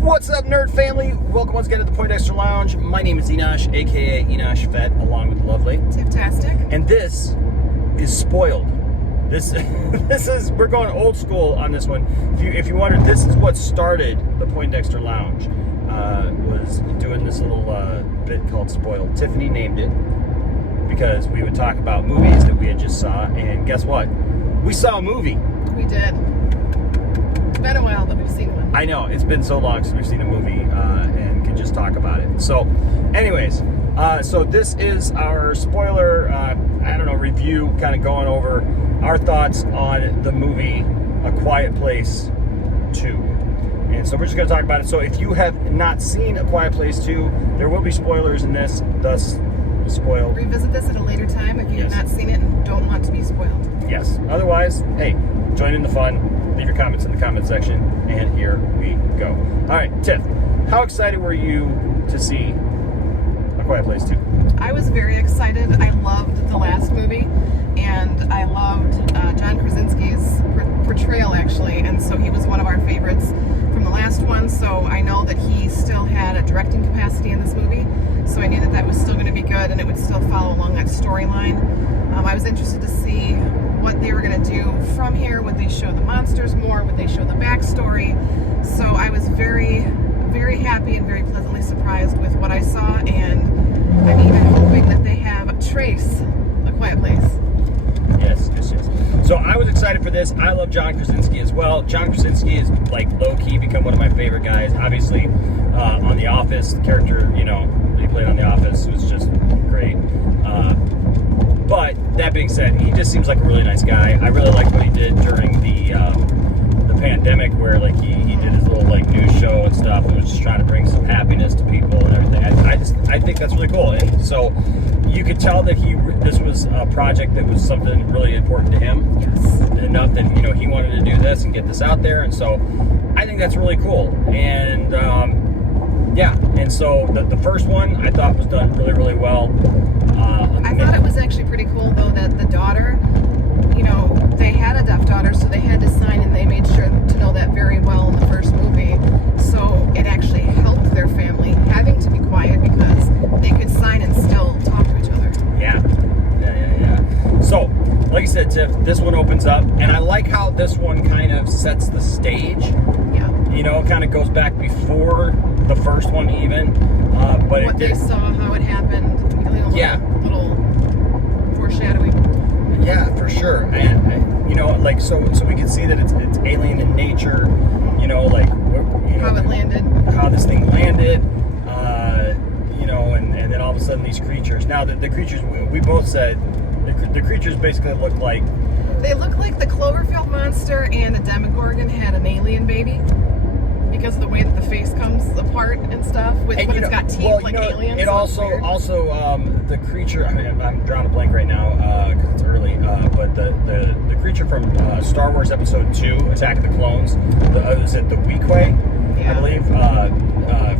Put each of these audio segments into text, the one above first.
What's up, nerd family? Welcome once again to the Poindexter Lounge. My name is Enosh, aka Enosh Fett, along with the lovely Tiftastic. And this is Spoiled. This is, we're going old school on this one. If you wondered, this is what started the Poindexter Lounge. Was doing this little bit called Spoiled. Tiffany named it because we would talk about movies that we had just saw, and guess what? We saw a movie. We did. It's been a while that we've seen one. I know, it's been so long since we've seen a movie and can just talk about it. So, anyways, so this is our spoiler, review, kind of going over our thoughts on the movie A Quiet Place 2. And so we're just going to talk about it. So if you have not seen A Quiet Place 2, there will be spoilers in this, thus spoiled. Revisit this at a later time if you have not seen it and don't want to be spoiled. Yes. Otherwise, hey, join in the fun. Leave your comments in the comment section, and here we go. All right, Tiff, how excited were you to see A Quiet Place 2? I was very excited. I loved the last movie, and I loved John Krasinski's portrayal, actually, and so he was one of our favorites from the last one, so I know that he still had a directing capacity in this movie, so I knew that that was still going to be good, and it would still follow along that storyline. I was interested to see what they were going to do from here. Would they show the monsters more? Would they show the backstory? So I was very, very happy and very pleasantly surprised with what I saw, and I'm even hoping that they have Trace, A Quiet Place. Yes. So I was excited for this. I love John Krasinski as well. John Krasinski is like low-key become one of my favorite guys. Obviously, on The Office, the character, he played on The Office was just great. But that being said, he just seems like a really nice guy. I really liked what he did during the pandemic, where like he did his little like news show and stuff, and was just trying to bring some happiness to people and everything. I think that's really cool. And so you could tell that this was a project that was something really important to him. Yes. Enough that he wanted to do this and get this out there, and so I think that's really cool. And and so the first one I thought was done really, really well. I thought it was actually pretty cool, though, that the daughter, they had a deaf daughter, so they had to sign, and they made sure to know that very well in the first movie. So it actually helped their family having to be quiet because they could sign and still talk to each other. Yeah. So, like I said, Tiff, this one opens up, and I like how this one kind of sets the stage. Yeah. It kind of goes back before the first one even. But what they saw, how it happened. Little foreshadowing. Yeah, for sure. And so we can see that it's alien in nature. How it landed. How this thing landed. And then all of a sudden these creatures. Now the creatures, we both said the creatures basically look like. They look like the Cloverfield monster and the Demogorgon had an alien baby. Because of the way that the face comes apart and stuff, when it's got teeth like aliens. It also the creature. I'm drawing a blank right now because it's early. But the creature from Star Wars Episode 2, Attack of the Clones. Is it the Weequay? Yeah. I believe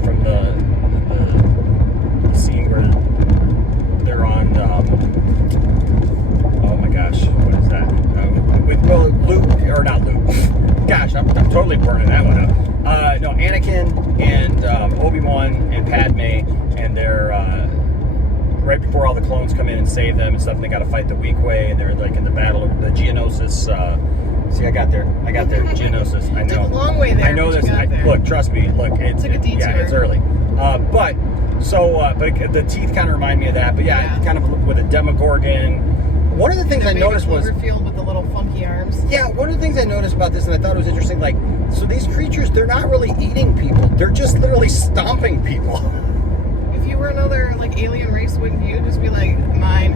from the scene where they're on. Oh my gosh, what is that? Luke or not Luke? Gosh, I'm totally burning that one up. No, Anakin and Obi-Wan and Padme, and they're right before all the clones come in and save them and stuff. And they got to fight the Weequay, and they're like in the battle of the Geonosis. See, I got there. Geonosis. I know. Took a long way there. I know this. Look, trust me. Look, took a detour. Yeah, it's early. But the teeth kind of remind me of that. But yeah. Kind of with a Demogorgon. One of the things I noticed was Cloverfield with the little funky arms. Yeah, one of the things I noticed about this, and I thought it was interesting, like, so these creatures, they're not really eating people. They're just literally stomping people. If you were another, like, alien race, wouldn't you just be like, mine?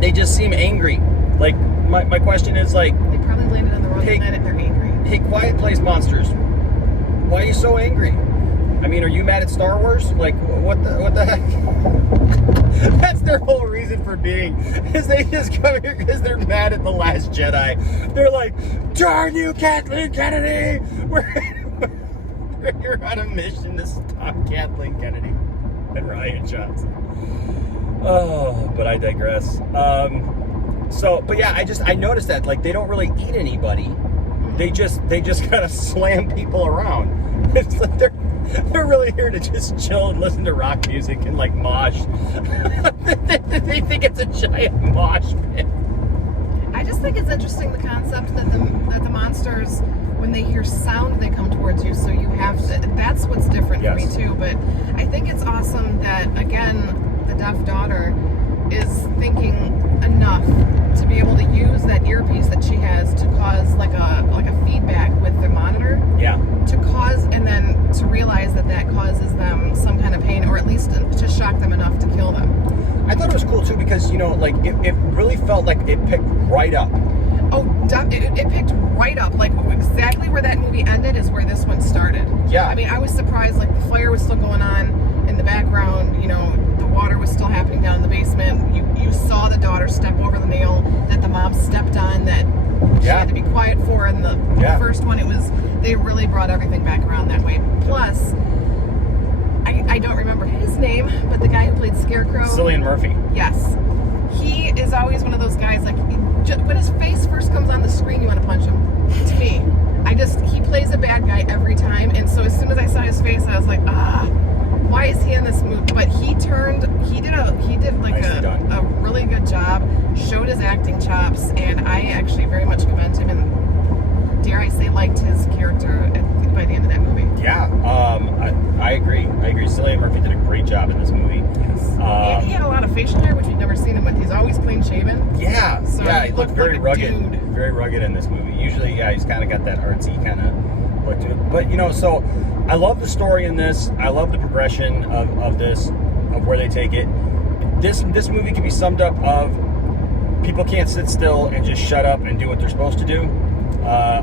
They just seem angry. Like, my question is, like... They probably landed on the wrong planet, they're angry. Hey, Quiet Place monsters, why are you so angry? I mean, are you mad at Star Wars? Like, what the heck? That's their whole reason for being, is they just come here because they're mad at The Last Jedi. They're like, darn you, Kathleen Kennedy! We're here on a mission to stop Kathleen Kennedy and Rian Johnson. Oh, but I digress. But yeah, I noticed that, like, they don't really eat anybody. They just kind of slam people around. It's like they're really here to just chill and listen to rock music and like mosh. They think it's a giant mosh pit. I just think it's interesting, the concept that the monsters, when they hear sound, they come towards you. So you have to. That's what's different for me too. But I think it's awesome that, again, the deaf daughter is thinking enough to be able to use that earpiece that she has to cause like a feedback with the monitor. Yeah. To cause, and then to realize that causes them some kind of pain, or at least to shock them enough to kill them. I thought it was cool too because, you know, like it really felt like it picked right up. Oh, it picked right up. Like exactly where that movie ended is where this one started. Yeah. I mean, I was surprised. Like the fire was still going on in the background. You know, the water was still happening down in the basement. You saw the daughter step over the nail that the mom stepped on that she had to be quiet for. And the first one, they really brought everything back around that way. Plus, I don't remember his name, but the guy who played Scarecrow, Cillian Murphy. Yes. He is always one of those guys, like, when his face first comes on the screen, you want to punch him. To me. He plays a bad guy every time, and so as soon as I saw his face, I was like, why is he in this movie? But he did a really good job, showed his acting chops, and I actually very much commend him, and dare I say, liked his character by the end of that movie. Yeah, I agree. Cillian Murphy did a great job in this movie. Yes. And he had a lot of facial hair, which we've never seen him with. He's always clean shaven. Yeah, so he looked very like rugged. Dude. Very rugged in this movie. Usually, he's kind of got that artsy kind of look to it. But, you know, so I love the story in this. I love the progression of this, of where they take it. This movie can be summed up of people can't sit still and just shut up and do what they're supposed to do.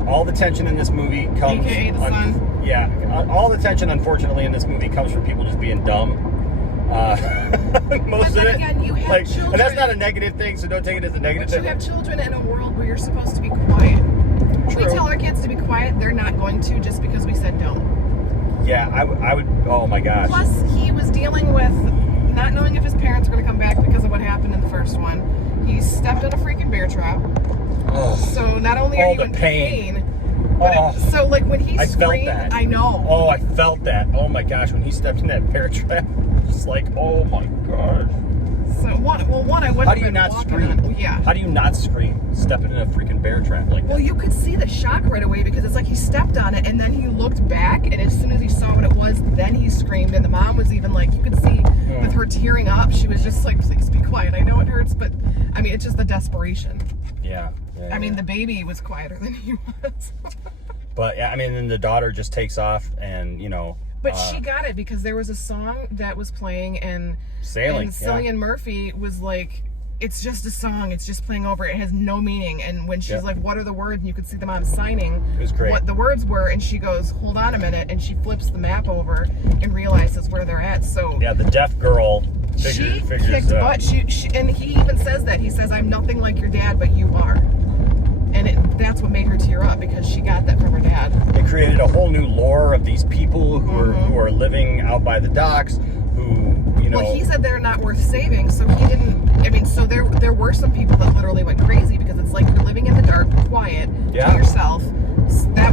All the tension in this movie comes... AKA the sun. Yeah, all the tension, unfortunately, in this movie comes from people just being dumb. Most of it. Again, you have children. And that's not a negative thing, so don't take it as a negative thing. But you have children in a world where you're supposed to be quiet. True. We tell our kids to be quiet, they're not going to just because we said don't. Yeah, I would, oh my gosh. Plus, he was dealing with not knowing if his parents were going to come back because of what happened in the first one. He stepped in a freaking bear trap. Oh, so not only are you in pain, but so like when he screamed, felt that. I know. Oh, I felt that. Oh my gosh, when he stepped in that bear trap, it's like, oh my gosh. So I wouldn't. How do you not scream? Yeah. How do you not scream stepping in a freaking bear trap like that? Well, you could see the shock right away because it's like he stepped on it and then he looked back, and as soon as he saw what it was, then he screamed. And the mom was even like, you could see with her tearing up, she was just like, please be quiet. I know it hurts, but I mean, it's just the desperation. Yeah. I mean, the baby was quieter than he was. But yeah, I mean, then the daughter just takes off, and you know. But she got it because there was a song that was playing, and Cillian Murphy was like, "It's just a song. It's just playing over. It has no meaning." And when she's like, "What are the words?" and you could see the mom signing what the words were, and she goes, "Hold on a minute," and she flips the map over and realizes where they're at. So yeah, the deaf girl. She kicked butt. She and he even says that. He says, "I'm nothing like your dad, but you are." And that's what made her tear up, because she got that from her dad. It created a whole new lore of these people who are living out by the docks, who, you know. Well, he said they're not worth saving, so he didn't. I mean, so there were some people that literally went crazy, because it's like you're living in the dark, quiet, to yourself. That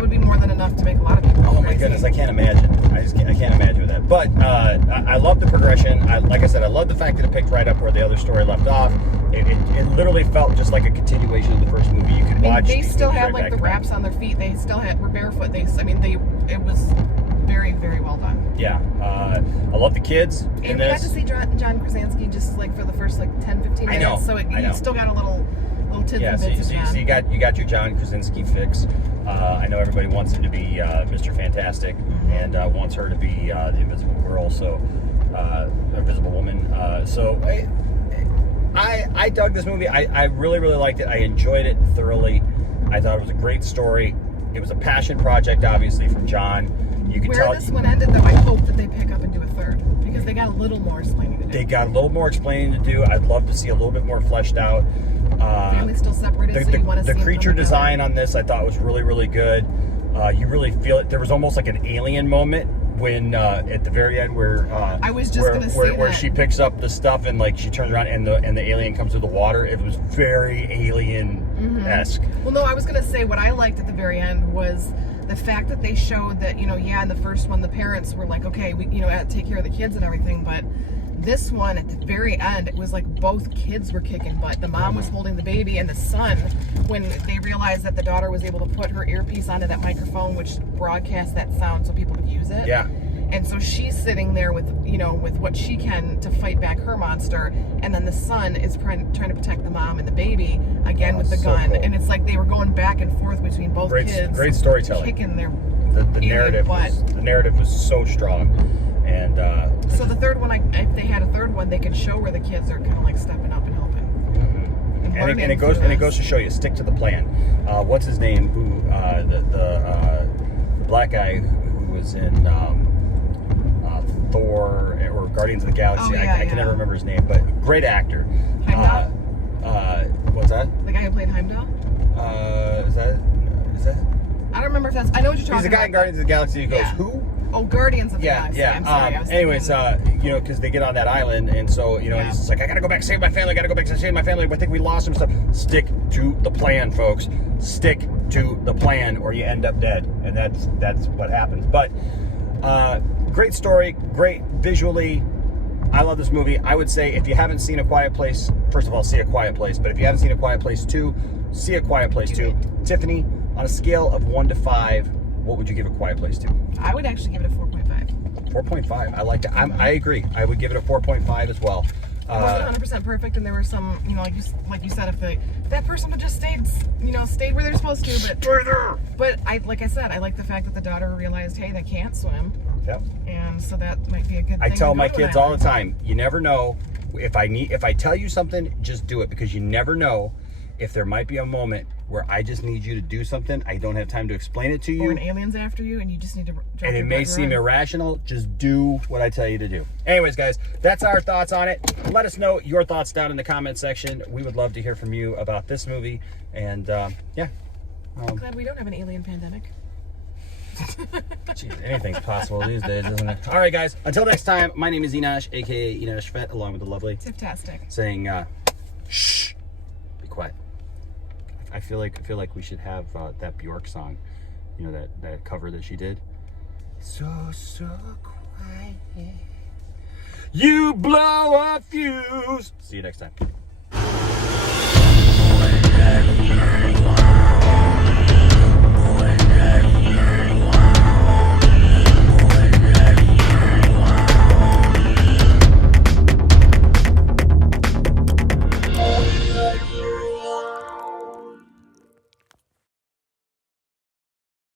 would be more than enough to make a lot of people. Oh my goodness, I can't imagine. I can't imagine with that. But I love the progression. Like I said, I love the fact that it picked right up where the other story left off. It literally felt just like a continuation of the first movie. You could watch. They still had like the wraps on their feet. They still were barefoot. It was very, very well done. Yeah, I love the kids in this. And we got to see John Krasinski just like for the first like 10, 15 minutes. I know. So you still got a little tidbit of John. So you got your John Krasinski fix. I know everybody wants him to be Mr. Fantastic, and wants her to be the Invisible Girl, so Invisible Woman. So I dug this movie. I really, really liked it. I enjoyed it thoroughly. I thought it was a great story. It was a passion project, obviously, from John. You can Where tell this one ended, though, I hope that they pick up and do a third because they got a little more explaining to do. they got a little more explaining to do. I'd love to see a little bit more fleshed out. Family's still separated, so you want to see the them creature come design together. on this I thought was really, really good. You really feel it. There was almost like an Alien moment when at the very end where I was just where, gonna say where that. she picks up the stuff and like she turns around and the alien comes through the water. It was very Alien-esque. Well, no, I was gonna say what I liked at the very end was the fact that they showed that, you know, yeah, in the first one the parents were like, okay, we, you know, take care of the kids and everything, but this one at the very end, it was like both kids were kicking butt. The mom was holding the baby, and the son, when they realized that the daughter was able to put her earpiece onto that microphone, which broadcasts that sound so people could use it. Yeah. And so she's sitting there with, you know, with what she can to fight back her monster, and then the son is trying to protect the mom and the baby again with the so gun. cool. And it's like they were going back and forth between both kids. Great storytelling. Kicking their The narrative was so strong, and so the third one, if they had a third one, they could show where the kids are kind of like stepping up and helping. and it goes to show you stick to the plan. What's his name? Who the black guy who was in Thor or Guardians of the Galaxy? Oh, yeah, I can never remember his name, but great actor. What's that? The guy who played Heimdall? Is that? I don't remember if that's. I know what you're talking about. He's the guy in Guardians of the Galaxy who goes, Yeah. "Who?" Oh, Guardians of the Galaxy. Yeah. I'm sorry. I was Anyways, thinking- you know, because they get on that island, and so you know, Yeah. he's just like, "I gotta go back, save my family. I gotta go back, save my family." I think we lost some stuff. Stick to the plan, folks. Stick to the plan, or you end up dead, and that's what happens. But great story, great visually. I love this movie. I would say if you haven't seen A Quiet Place, first of all, see A Quiet Place. But if you haven't seen A Quiet Place 2, see A Quiet Place 2. Tiffany, on a scale of 1 to 5, what would you give A Quiet Place 2? I would actually give it a 4.5. 4.5. I like it. I agree. I would give it a 4.5 as well. It wasn't 100% perfect, and there were some, you know, like you said, if that person would just stayed where they're supposed to, but like I said, I like the fact that the daughter realized, hey, they can't swim, Yep. and so that might be a good thing. I tell to my go to kids that all the one. time, you never know. If I tell you something, just do it, because you never know if there might be a moment where I just need you to do something. I don't have time to explain it to you. Or an alien's after you, and you just need to. And it may seem irrational. Just do what I tell you to do. Anyways, guys, that's our thoughts on it. Let us know your thoughts down in the comment section. We would love to hear from you about this movie. And yeah. I'm glad we don't have an alien pandemic. Geez, anything's possible these days, isn't it? All right, guys. Until next time, my name is Enosh, aka Enosh Fett, along with the lovely Tiftastic. saying, shh, be quiet. I feel like we should have that Bjork song, you know, that cover that she did. So quiet. You blow a fuse. See you next time.